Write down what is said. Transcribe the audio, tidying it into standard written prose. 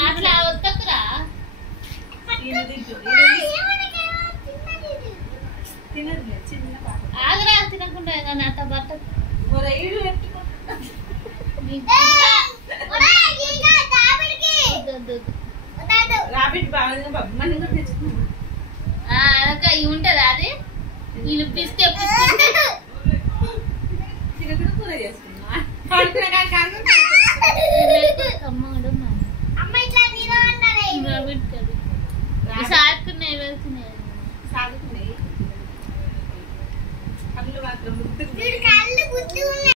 అట్లా వద్దకురా ఆగరా తినకుండా నాతో బట్ట ఇవి ఉంటదా అది వీళ్ళు పిస్తే సాగుతున్నాయి వెళ్తున్నాయి కళ్ళు మాత్రం